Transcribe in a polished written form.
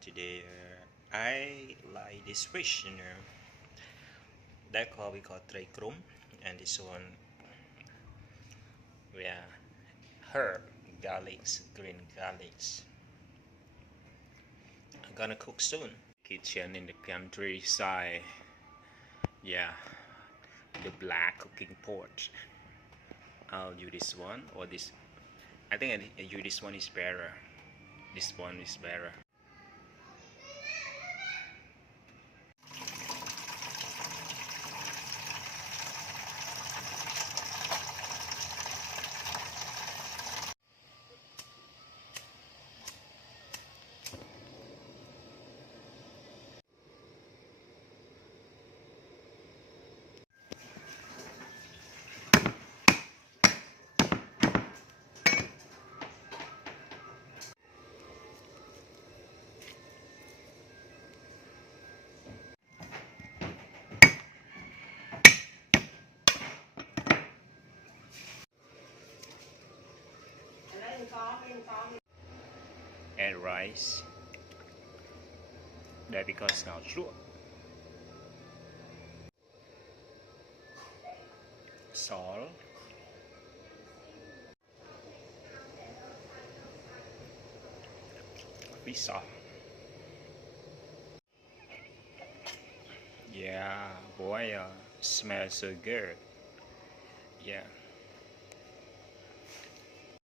today I like this fish, that call we call tray krum, and this one, yeah, herb, garlics, green garlics. I'm gonna cook soon. Kitchen in the countryside, yeah, the black cooking pot. I'll use this one or this. I think I use this one is better. This one is better. Add rice. That because now chua. Salt. Fish sauce. Yeah, boy, smells so good. Yeah.